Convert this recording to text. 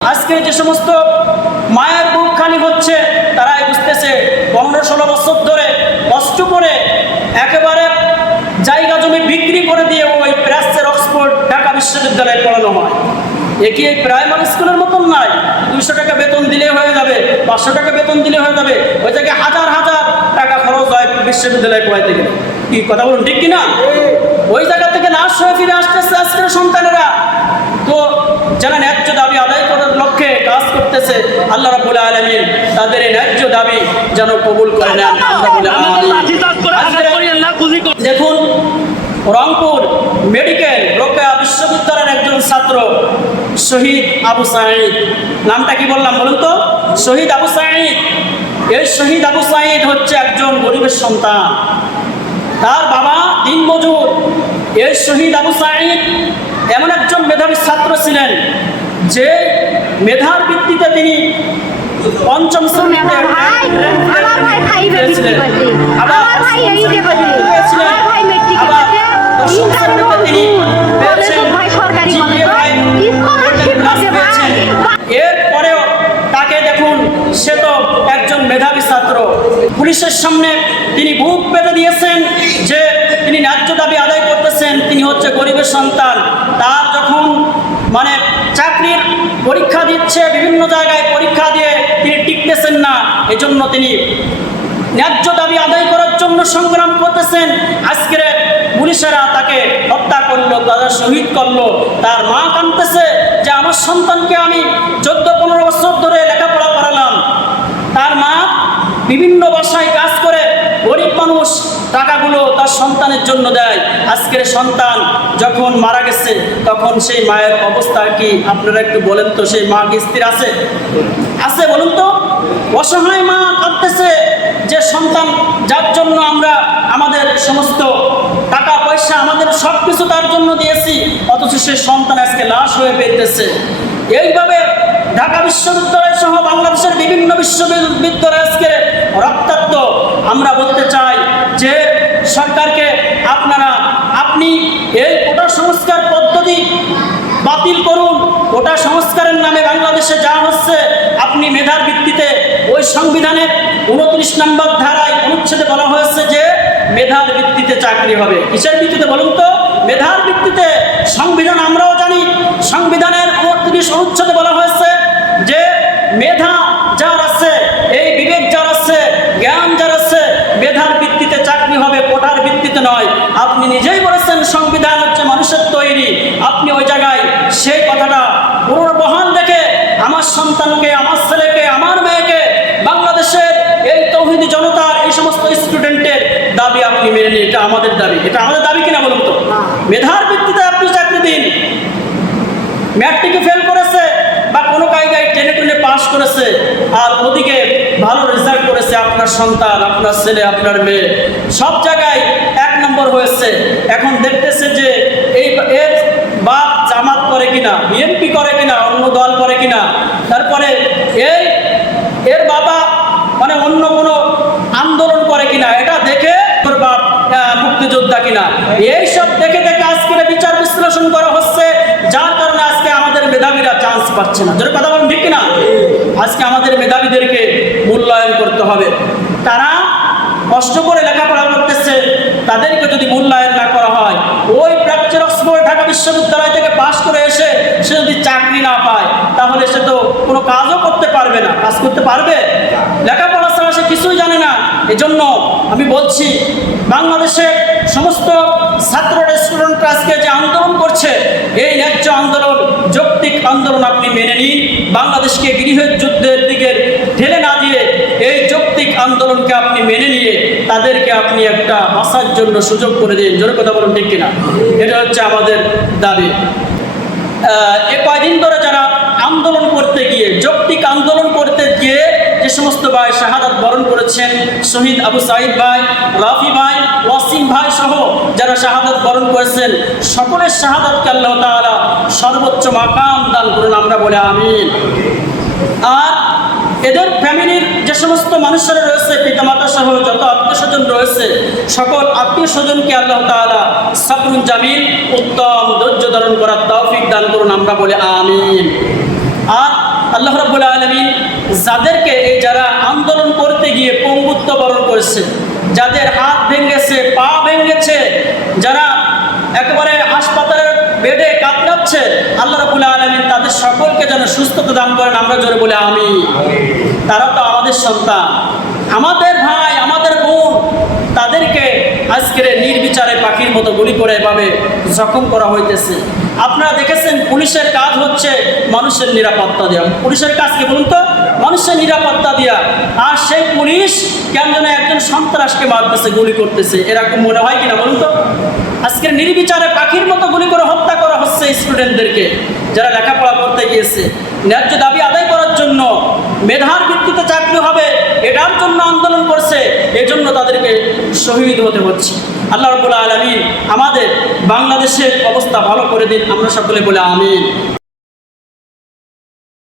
আজকে যে সমস্ত মায়ের বুক খালি হচ্ছে, তারাই বুঝতেছে পনেরো ষোলো বছর ধরে কষ্ট করে একেবারে জায়গা জমি বিক্রি করে দিয়ে ওই প্রাচ্যের অক্সফোর্ড, ঢাকা বিশ্ববিদ্যালয়ে পড়ানো হয়। এ কি এই প্রাইমারি স্কুলের মতন নাই দুইশো টাকা বেতন দিলে হয়ে যাবে, পাঁচশো টাকা বেতন দিলে হয়ে যাবে, ওই জায়গায় হাজার হাজার টাকা খরচ হয় বিশ্ববিদ্যালয়ে পড়াইতে গেলে। কি কথা বলুন, ঠিক কিনা? ওই জায়গা থেকে নার্স হয়ে ফিরে আসতেছে আজকের সন্তানেরা। তো যারা ন্যায্য দাবি আদায় করতেছে আল্লাহ রাবুল আলমিন তাদের এই ন্যায্য দাবি যেন কবুল করে বলে দেখুন রংপুর মেডিকেল রোকেয়া বিশ্ববিদ্যালয়ের একজন ছাত্র শহীদ আবু সাঈদ। নামটা কি বললাম বলুন তো? শহীদ আবু সাঈদ। এই শহীদ আবু সাঈদ হচ্ছে একজন গরিবের সন্তান। তার বাবা দিনমজুর এই শহীদ আবু সাঈদ এমন একজন মেধাবী ছাত্র ছিলেন যে মেধার ভিত্তিতে তিনি পঞ্চম শ্রেণীতে আমার ভাই ফাইভে পেয়েছিলেন। বিক্রি আমার ভাই এইটে করছে আমার ভাই মেট্রিকে আবার দশম শ্রেণীতে তিনি। ভাই সরকারি। এরপরেও তাকে দেখুন সে তো একজন মেধাবী ছাত্র পুলিশের সামনে তিনি বুক পেতে দিয়েছেন যে তিনি ন্যায্য দাবি আদায় করতেছেন তিনি হচ্ছে গরিবের সন্তান তার যখন মানে চাকরির পরীক্ষা দিচ্ছে, বিভিন্ন জায়গায় পরীক্ষা দিয়ে তিনি টিকতেছেন না। এজন্য তিনি ন্যায্য দাবি আদায় করার জন্য সংগ্রাম করতেছেন। আজকের পুলিশেরা তাকে হত্যা করল, তারা শহীদ করল। তার মা কাঁদতেছে যে, আমার সন্তানকে আমি চোদ্দ পনেরো বছর ধরে লেখাপড়া করালাম। তার মা বিভিন্ন বাসায় কাজ টাকাগুলো তার সন্তানের জন্য দেয়। আজকের সন্তান যখন মারা গেছে, তখন সেই মায়ের অবস্থা কি? আপনারা একটু বলেন তো, সেই মা কি স্থির আছে? আছে বলুন তো। অসহায় মা কাঁদতেছে যে সন্তান, যার জন্য আমরা আমাদের সমস্ত টাকা, পয়সা, আমাদের সব কিছু তার জন্য দিয়েছি, অথচ সে সন্তান আজকে লাশ হয়ে পেতেছে এইভাবে ঢাকা বিশ্ববিদ্যালয় সহ বাংলাদেশের বিভিন্ন বিশ্ববিদ্যালয় আজকে রক্তাক্ত। আমরা বলতে চাই সরকারকে আপনারা, আপনি এই কোটা সংস্কার পদ্ধতি বাতিল করুন। কোটা সংস্কারের নামে বাংলাদেশে যা হচ্ছে, আপনি মেধার ভিত্তিতে ওই সংবিধানের উনত্রিশ নম্বর ধারায় অনুচ্ছেদে বলা হয়েছে যে মেধার ভিত্তিতে চাকরি হবে। কিসের ভিত্তিতে বলুন তো? মেধার ভিত্তিতে সংবিধান আমরাও জানি, সংবিধানের উনত্রিশ অনুচ্ছেদে বলা হয়েছে যে মেধা যার আছে এই বিবেক যার আছে জ্ঞান যার আছে মেধার ভিত্তিতে চাকরি হবে কোটার ভিত্তিতে নয় আপনি নিজেই বলেছেন সংবিধান হচ্ছে মানুষের তৈরি আপনি ওই জায়গায় সেই কথাটা পুনর্বহাল দেখে আমার সন্তানকে আমার ছেলেকে আমার মেয়েকে বাংলাদেশের এই তৌহিদি জনতার এই সমস্ত স্টুডেন্টের দাবি আপনি মেনে নিন এটা আমাদের দাবি। এটা আমাদের দাবি কিনা বলুন তো? মেধার ভিত্তিতে আপনি চাকরি দিন। ম্যাট্রিকে ফেল করেছে বা কোনো কায়দায় টেনে টুনে পাস করেছে আর ওদিকে ভালো রেজাল্ট করেছে আপনার সন্তান আপনার ছেলে আপনার মেয়ে সব জায়গায় এক নম্বর হয়েছে এখন দেখতেছে যে এই এর বাপ জামাত করে কিনা বিএনপি করে কিনা অন্য দল করে কিনা তারপরে এই এর বাবা মানে অন্য কোনো আন্দোলন করে কিনা এটা দেখে তোর বাপ আহ, মুক্তিযোদ্ধা কিনা? এই সব দেখে দেখে আজকে বিচার বিশ্লেষণ করা হচ্ছে, যার কারণে আজকে আমাদের মেধাবীরা চান্স পাচ্ছে না। যদি কথা বলেন, ঠিক কিনা? আজকে আমাদের মেধাবীদেরকে মূল্যায়ন করতে হবে। তারা কষ্ট করে লেখাপড়া করতেছে, তাদেরকে যদি মূল্যায়ন না করা হয়, ওই প্রাচ্যের অক্সফোর্ড, ঢাকা বিশ্ববিদ্যালয় থেকে পাশ করে এসে সে যদি চাকরি না পায়, তাহলে সে তো কোনো কাজও করতে পারবে না। কাজ করতে পারবে? লেখাপড়া ছাড়া সে কিছুই জানে না। এজন্য আমি বলছি, বাংলাদেশের সমস্ত ছাত্র স্টুডেন্টরা আজকে যে আন্দোলন করছে, এই ন্যায্য আন্দোলন, যৌক্তিক আন্দোলন আপনি মেনে নিন। বাংলাদেশকে গৃহের যুদ্ধের দিকে ঠেলে না দিয়ে এই যৌক্তিক আন্দোলনকে আপনি মেনে নিয়ে তাদেরকে আপনি একটা বাঁচার জন্য সুযোগ করে দিন। জোরে কথা বলুন, ঠিক কিনা? এটা হচ্ছে আমাদের দাবি। এ কয়দিন ধরে যারা আন্দোলন করতে গিয়ে, যৌক্তিক আন্দোলন করতে গিয়ে যে সমস্ত ভাই শাহাদাত বরণ করেছেন, শহীদ আবু সাইদ ভাই, রাফি ভাই শাহাদাত বরণ করেছেন, সকলের শাহাদাতকে আল্লাহ তাআলা সর্বোচ্চ মাকাম দান করুন, আমরা বলে আমিন। আর এদের ফ্যামিলির যে সমস্ত মানুষেরা রয়েছে, পিতামাতা সহ যত আত্মীয় স্বজন রয়েছে, সকল আত্মীয় স্বজনকে আল্লাহ তাআলা সাবরুন জামিল, উত্তম ধৈর্য ধারণ করার তৌফিক দান করুন, আমরা বলে আমিন। আর আল্লাহ রাবুল আলমিন যাদেরকে এই যারা আন্দোলন করতে গিয়ে পঙ্গুত্ব বরণ করেছে, যাদের হাত ভেঙেছে, পা একেবারে হাসপাতালের বেডে কাতরাচ্ছে। আল্লাহ রাবুল আলমিন তাদের সকলকে যেন সুস্থতা দান করেন, আমরা জোরে বলে আমি তারা তো আমাদের সন্তান। আমাদের ভাই, আমাদের বোন, তাদেরকে আজকের নির্বিচারে পাখির মতো গুলি করে এভাবে জখম করা হইতেছে। আপনারা দেখেছেন, পুলিশের কাজ হচ্ছে মানুষের নিরাপত্তা দেওয়া পুলিশের কাজ কি বলুন তো? মানুষের নিরাপত্তা দেওয়া আর সেই পুলিশ কেন যেন একজন সন্ত্রাসকে মারতেছে, গুলি করতেছে? এরকম মনে হয় কিনা বলুন আজকের নির্বিচারে পাখির মতো গুলি করে হত্যা করা হচ্ছে স্টুডেন্টদেরকে, যারা লেখাপড়া করতে গিয়েছে। ন্যায্য দাবি আদায় করার জন্য মেধার ভিত্তিতে চাকরি হবে, এটার জন্য আন্দোলন করছে, এজন্য তাদেরকে শহীদ হতে হচ্ছে। আল্লাহ রবুল্লা আলমিন আমাদের বাংলাদেশের অবস্থা ভালো করে দিন, আমরা সকলে বলে আমিন।